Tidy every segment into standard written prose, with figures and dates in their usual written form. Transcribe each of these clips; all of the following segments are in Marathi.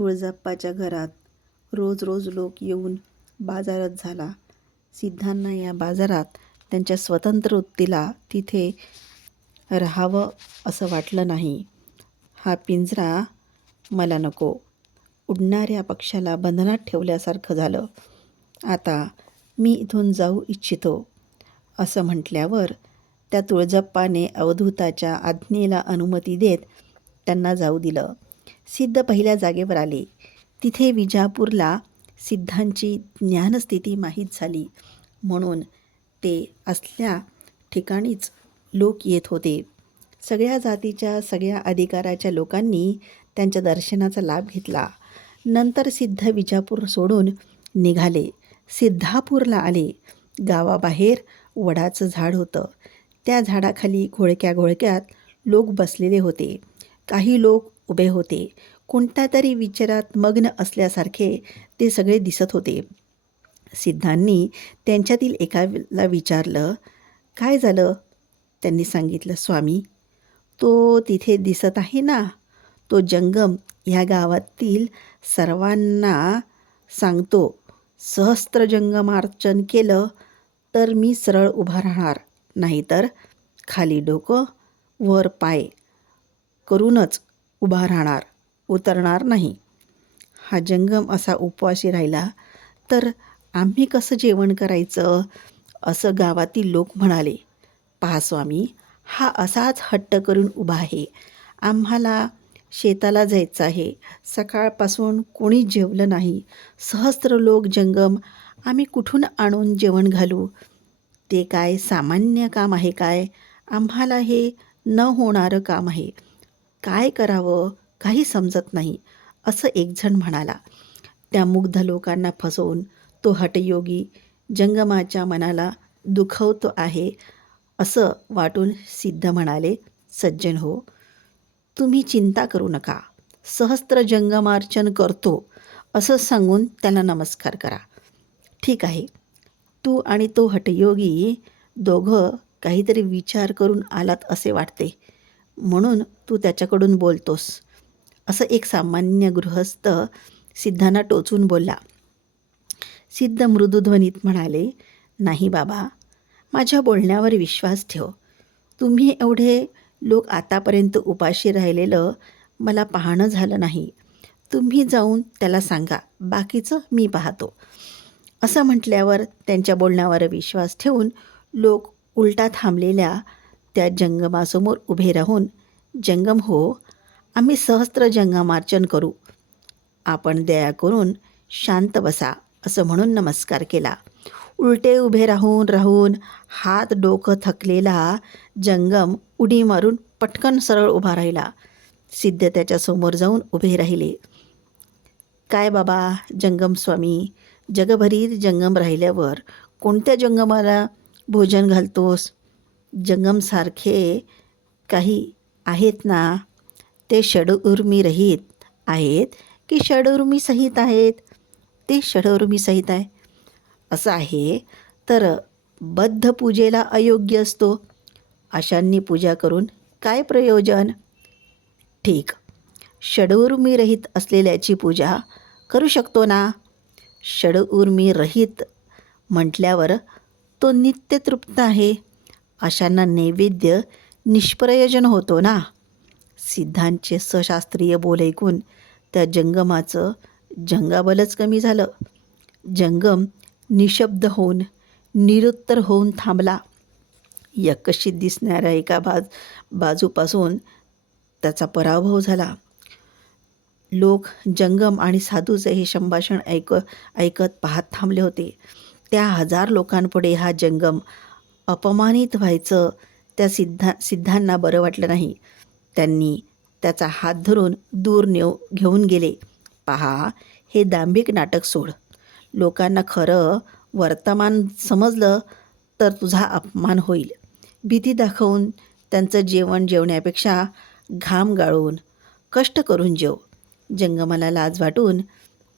तुळजाप्पाच्या घरात रोज रोज लोक येऊन बाजारात झाला. सिद्धांना या बाजारात त्यांच्या स्वतंत्र वृत्तीला तिथे राहावं असं वाटलं नाही. हा पिंजरा मला नको, उडणाऱ्या पक्षाला बंधनात ठेवल्यासारखं झालं. आता मी इथून जाऊ इच्छितो असं म्हटल्यावर त्या तुळजाप्पाने अवधूताच्या आज्ञेला अनुमती देत त्यांना जाऊ दिलं. सिद्ध पहिल्या जागेवर आले. तिथे विजापूरला सिद्धांची ज्ञानस्थिती माहीत झाली म्हणून ते असल्या ठिकाणीच लोक येत होते. सगळ्या जातीच्या सगळ्या अधिकाराच्या लोकांनी त्यांच्या दर्शनाचा लाभ घेतला. नंतर सिद्ध विजापूर सोडून निघाले. सिद्धापूरला आले. गावाबाहेर वडाचं झाड होतं. त्या झाडाखाली घोळक्या घोळक्यात लोक बसलेले होते. काही लोक उभे होते. कोणत्या तरी विचारात मग्न असल्यासारखे ते सगळे दिसत होते. सिद्धांनी त्यांच्यातील एकाला विचारलं, काय झालं? त्यांनी सांगितलं, स्वामी, तो तिथे दिसत आहे ना, तो जंगम ह्या गावातील सर्वांना सांगतो, सहस्त्र जंगमार्चन केलं तर मी सरळ उभा राहणार, नाहीतर खाली डोकं वर पाय करूनच उभा राहणार, उतरणार नाही. हा जंगम असा उपवासी राहिला तर आम्ही कसं जेवण करायचं, असं गावातील लोक म्हणाले. पहा स्वामी, हा असाच हट्ट करून उभा आहे. आम्हाला शेताला जायचं आहे. सकाळपासून कोणी जेवलं नाही. सहस्त्र लोक जंगम आम्ही कुठून आणून जेवण घालू? ते काय सामान्य काम आहे काय? आम्हाला हे न होणारं काम आहे. काय करावं काही समजत नाही, असं एकजण म्हणाला. त्या मुग्ध लोकांना फसवून तो हठयोगी जंगमाच्या मनाला दुखवतो आहे असं वाटून सिद्ध म्हणाले, सज्जन हो, तुम्ही चिंता करू नका. सहस्त्र जंगमार्चन करतो असं सांगून त्याला नमस्कार करा. ठीक आहे, तू आणि तो हठयोगी दोघं काहीतरी विचार करून आलात असे वाटते, म्हणून तू त्याच्याकडून बोलतोस, असं एक सामान्य गृहस्थ सिद्धांना टोचून बोलला. सिद्ध मृदुध्वनीत म्हणाले, नाही बाबा, माझ्या बोलण्यावर विश्वास ठेव. तुम्ही एवढे लोक आतापर्यंत उपाशी राहिलेलं मला पाहणं झालं नाही. तुम्ही जाऊन त्याला सांगा, बाकीचं मी पाहतो. असं म्हटल्यावर त्यांच्या बोलण्यावर विश्वास ठेवून लोक उलटा थांबलेल्या त्या जंगमासमोर उभे राहून, जंगम हो, आम्ही सहस्त्र जंगमार्चन करू. आपण दया करून शांत बसा, असं म्हणून नमस्कार केला. उलटे उभे राहून राहून हात डोकं थकलेला जंगम उडी मारून पटकन सरळ उभा राहिला. सिद्ध त्याच्यासमोर जाऊन उभे राहिले. काय बाबा जंगम स्वामी, जगभरीत जंगम राहिल्यावर कोणत्या जंगमाला भोजन घालतोस? जंगमसारखे काही आहेत ना, ते षडउर्मी रहित आहेत की षडउर्मी सहित आहेत? ते षडउर्मी सहित आहे. असं आहे तर बद्ध पूजेला अयोग्य असतो. अशांनी पूजा करून काय प्रयोजन? ठीक, षडउर्मी रहित असलेल्याची पूजा करू शकतो ना. षडउर्मी रहित म्हटल्यावर तो नित्य तृप्त आहे. अशांना नैवेद्य निष्प्रयोजन होतो ना. सिद्धांचे सशास्त्रीय बोल ऐकून त्या जंगमाचं जंगाबलच कमी झालं. जंगम निशब्द होऊन निरुत्तर होऊन थांबला. यकशीत दिसणाऱ्या एका बाजूपासून त्याचा पराभव झाला. लोक जंगम आणि साधूचे हे संभाषण ऐकत पाहत थांबले होते. त्या 1000 लोकांपुढे हा जंगम अपमानित व्हायचं त्या सिद्धांना बरं वाटलं नाही. त्यांनी त्याचा हात धरून दूर घेऊन गेले. पहा, हे दांभिक नाटक सोड. लोकांना खरं वर्तमान समजलं तर तुझा अपमान होईल. भीती दाखवून त्यांचं जेवण जेवण्यापेक्षा घाम गाळून कष्ट करून जेव. जंगमाला लाज वाटून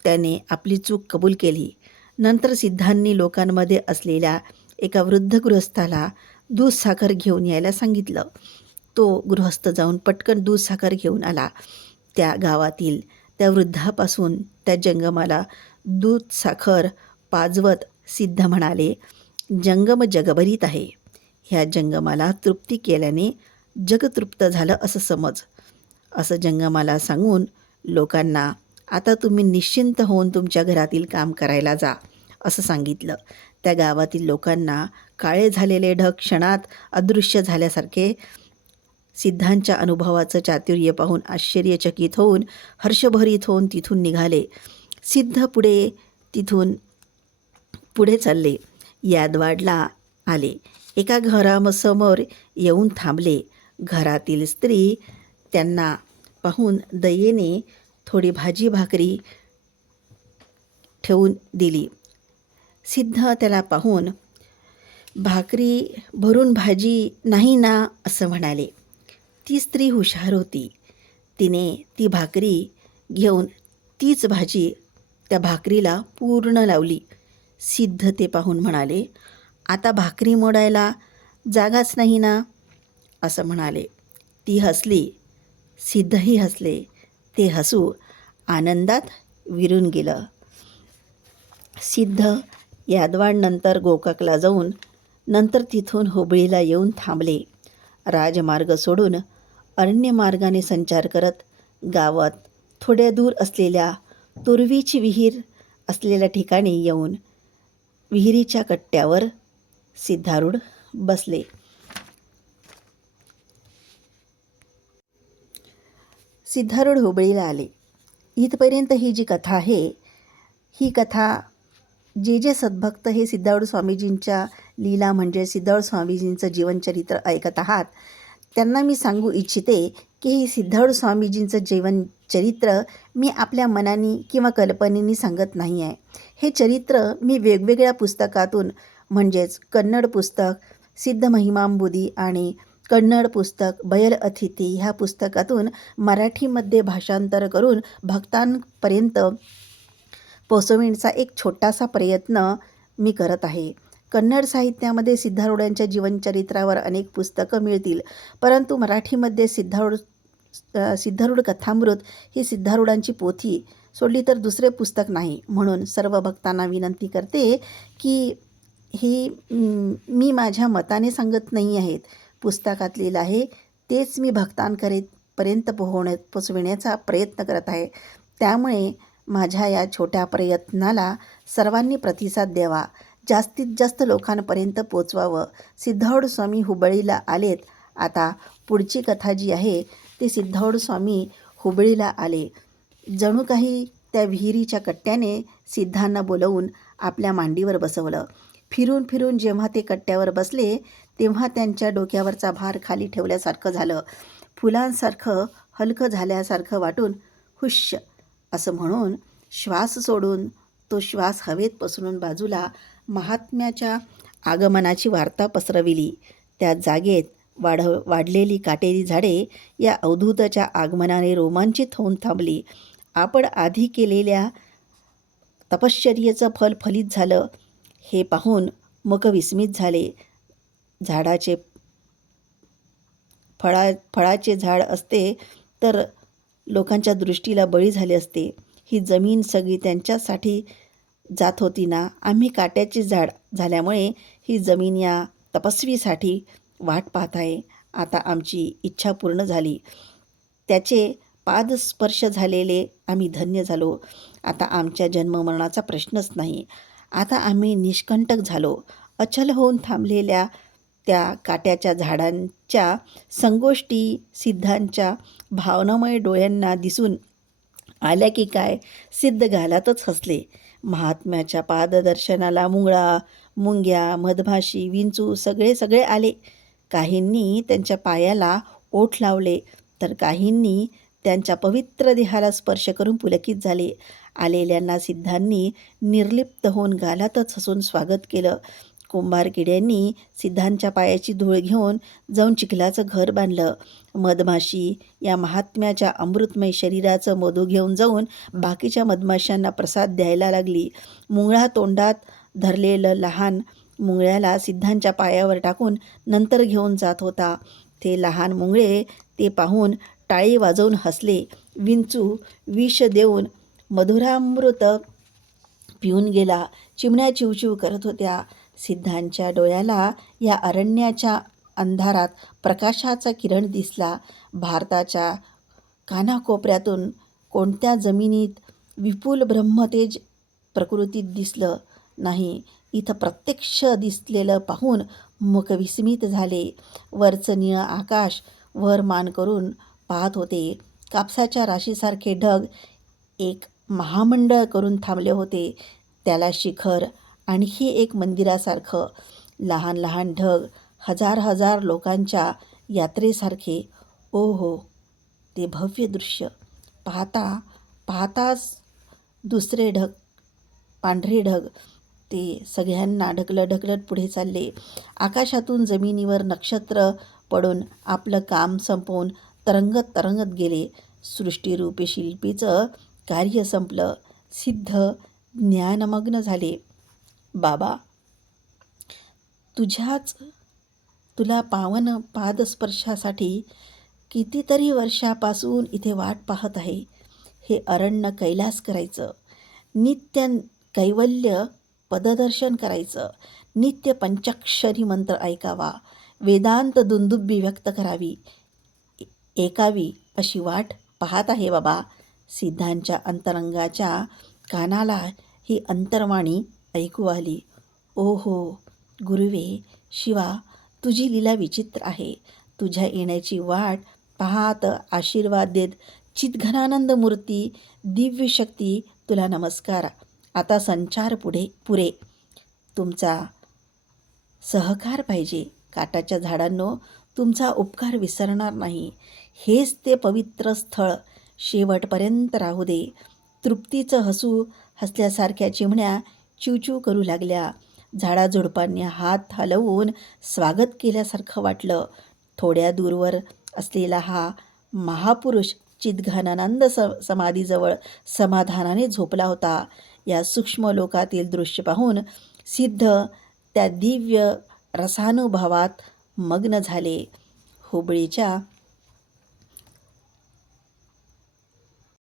त्याने आपली चूक कबूल केली. नंतर सिद्धांनी लोकांमध्ये असलेल्या एका वृद्ध गृहस्थाला दूध साखर घेऊन यायला सांगितलं. तो गृहस्थ जाऊन पटकन दूध साखर घेऊन आला. त्या गावातील त्या वृद्धापासून त्या जंगमाला दूध साखर पाजवत सिद्ध म्हणाले, जंगम जगभरीत आहे. ह्या जंगमाला तृप्ती केल्याने जग तृप्त झालं असं समज. असं जंगमाला सांगून लोकांना आता तुम्ही निश्चिंत होऊन तुमच्या घरातील काम करायला जा असं सांगितलं. त्या गावातील लोकांना काळे झालेले ढग क्षणात अदृश्य झाल्यासारखे सिद्धांच्या अनुभवाचं चातुर्य पाहून आश्चर्यचकित होऊन हर्षभरित होऊन तिथून निघाले. सिद्ध तिथून पुढे चालले. यादवाडला आले. एका घरासमोर येऊन थांबले. घरातील स्त्री त्यांना पाहून दयेने थोडी भाजी भाकरी ठेवून दिली. सिद्ध त्याला पाहून, भाकरी भरून भाजी नाही ना असं म्हणाले. ती स्त्री हुशार होती. तिने ती भाकरी घेऊन तीच भाजी त्या भाकरीला पूर्ण लावली. सिद्ध ते पाहून म्हणाले, आता भाकरी मोडायला जागाच नाही ना असं म्हणाले. ती हसली. सिद्धही हसले. ते हसू आनंदात विरून गेलं. सिद्ध यादवाडनंतर गोकाकला जाऊन नंतर तिथून हुबळीला येऊन थांबले. राजमार्ग सोडून अरण्य मार्गाने संचार करत गावात थोड्या दूर असलेल्या तुर्वीची विहीर असलेल्या ठिकाणी येऊन विहिरीच्या कट्ट्यावर सिद्धारूढ बसले. सिद्धारूढ हुबळीला आले. इथपर्यंत ही जी कथा आहे, ही कथा जे सद्भक्त हे सिद्धारूढ स्वामीजींच्या लीला म्हणजे सिद्धारूढ स्वामीजींचं जीवनचरित्र ऐकत आहात, त्यांना मी सांगू इच्छिते की हे सिद्धारूढ स्वामीजींचं जीवनचरित्र मी आपल्या मनाने किंवा कल्पनेने सांगत नाही आहे. हे चरित्र मी वेगवेगळ्या पुस्तकातून म्हणजेच कन्नड पुस्तक सिद्ध महिमांबुधी आणि कन्नड पुस्तक बयल अतिथी ह्या पुस्तकातून मराठीमध्ये भाषांतर करून भक्तांपर्यंत पोचविण्याचा एक छोटासा प्रयत्न मी करत आहे. कन्नड साहित्यामध्ये सिद्धारूढांच्या जीवनचरित्रावर अनेक पुस्तकं मिळतील, परंतु मराठीमध्ये सिद्धारूढ कथामृत ही सिद्धारूढांची पोथी सोडली तर दुसरे पुस्तक नाही. म्हणून सर्व भक्तांना विनंती करते की ही मी माझ्या मताने सांगत नाही आहेत. पुस्तकात लिहिलं आहे तेच मी भक्तांपर्यंत पोचविण्याचा प्रयत्न करत आहे. त्यामुळे माझ्या या छोट्या प्रयत्नाला सर्वांनी प्रतिसाद द्यावा, जास्तीत जास्त लोकांपर्यंत पोचवावं. सिद्धारूढ स्वामी हुबळीला आलेत. आता पुढची कथा जी आहे ती सिद्धारूढ स्वामी हुबळीला आले. जणू काही त्या विहिरीच्या कट्ट्याने सिद्धांना बोलवून आपल्या मांडीवर बसवलं. फिरून फिरून जेव्हा ते कट्ट्यावर बसले तेव्हा त्यांच्या डोक्यावरचा भार खाली ठेवल्यासारखं झालं. फुलांसारखं हलकं झाल्यासारखं वाटून हुश्य असं म्हणून श्वास सोडून तो श्वास हवेत पसरून बाजूला महात्म्याच्या आगमनाची वार्ता पसरविली. त्या जागेत वाढलेली काटेरी झाडे या अवधूताच्या आगमनाने रोमांचित होऊन थांबली. आपण आधी केलेल्या तपश्चर्येचं फल फलित झालं हे पाहून मग विस्मित झाले. झाडाचे फळाचे झाड असते तर लोकांच्या दृष्टीला बळी झाले असते. ही जमीन सगळी त्यांच्यासाठी जात होती ना. आम्ही काट्याचे झाड झाल्यामुळे ही जमीन या तपस्वीसाठी वाट पाहत आहे. आता आमची इच्छा पूर्ण झाली. त्याचे पादस्पर्श झालेले आम्ही धन्य झालो. आता आमच्या जन्ममरणाचा प्रश्नच नाही. आता आम्ही निष्कंटक झालो. अचल होऊन थांबलेल्या त्या काट्याच्या झाडांच्या संगोष्टी सिद्धांच्या भावनामय डोळ्यांना दिसून आल्या की काय, सिद्ध गालातच हसले. महात्म्याच्या पाददर्शनाला मुंगळा, मुंग्या, मधमाशी, विंचू सगळे आले. काहींनी त्यांच्या पायाला ओठ लावले तर काहींनी त्यांच्या पवित्र देहाला स्पर्श करून पुलकित झाले. आलेल्यांना सिद्धांनी निर्लिप्त होऊन गालातच हसून स्वागत केलं. कुंभारकिड्यांनी सिद्धांच्या पायाची धूळ घेऊन जाऊन चिखलाचं घर बांधलं. मधमाशी या महात्म्याच्या अमृतमय शरीराचं मधू घेऊन जाऊन बाकीच्या मधमाशांना प्रसाद द्यायला लागली. मुंगळा तोंडात धरलेलं लहान मुंगळ्याला सिद्धांच्या पायावर टाकून नंतर घेऊन जात होता. ते लहान मुंगळे ते पाहून टाळी वाजवून हसले. विंचू विष देऊन मधुरामृत पिऊन गेला. चिमण्या चिवचिव करत होत्या. सिद्धांच्या डोळ्याला या अरण्याच्या अंधारात प्रकाशाचा किरण दिसला. भारताच्या कानाकोपऱ्यातून कोणत्या जमिनीत विपुल ब्रह्मतेज प्रकृतीत दिसलं नाही. इथं प्रत्यक्ष दिसलेलं पाहून मुख विस्मित झाले. वरचं निळं आकाश वर मान करून पाहत होते. कापसाच्या राशीसारखे ढग एक महामंडळ करून थांबले होते. त्याला शिखर आणखी एक मंदिरासारखं. लहान लहान ढग हजार हजार लोकांच्या यात्रेसारखे. ओ हो, ते भव्य दृश्य. पाहताच दुसरे ढग, पांढरे ढग, ते सगळ्यांना ढकलत पुढे चालले. आकाशातून जमिनीवर नक्षत्र पडून आपलं काम संपवून तरंगत तरंगत गेले. सृष्टिरूपी शिल्पीचं कार्य संपलं. सिद्ध ज्ञानमग्न झाले. बाबा, तुला पावन पादस्पर्शासाठी कितीतरी वर्षापासून इथे वाट पाहत आहे. हे अरण्य कैलास करायचं, नित्य कैवल्य पददर्शन करायचं, नित्य पंचाक्षरी मंत्र ऐकावा, वेदांत दुंदुबी व्यक्त करावी, ऐकावी अशी वाट पाहत आहे बाबा. सिद्धांच्या अंतरंगाच्या कानाला ही अंतर्वाणी ऐकू आली. ओ हो गुरुवे, शिवा, तुझी लीला विचित्र आहे. तुझ्या येण्याची वाट पाहत आशीर्वाद देत चितघनानंद मूर्ती, दिव्य शक्ती, तुला नमस्कार. आता संचार पुरे. तुमचा सहकार पाहिजे. काटाच्या झाडांनो, तुमचा उपकार विसरणार नाही. हेच ते पवित्र स्थळ शेवटपर्यंत राहू दे. तृप्तीचं हसू हसल्यासारख्या चिमण्या चिवचिव करू लागल्या. झाडाझुडपांनी हात हलवून स्वागत केल्यासारखं वाटलं. थोड्या दूरवर असलेला हा महापुरुष चिद्घनानंद समाधीजवळ समाधानाने झोपला होता. या सूक्ष्म लोकातील दृश्य पाहून सिद्ध त्या दिव्य रसानुभवात मग्न झाले. हुबळीच्या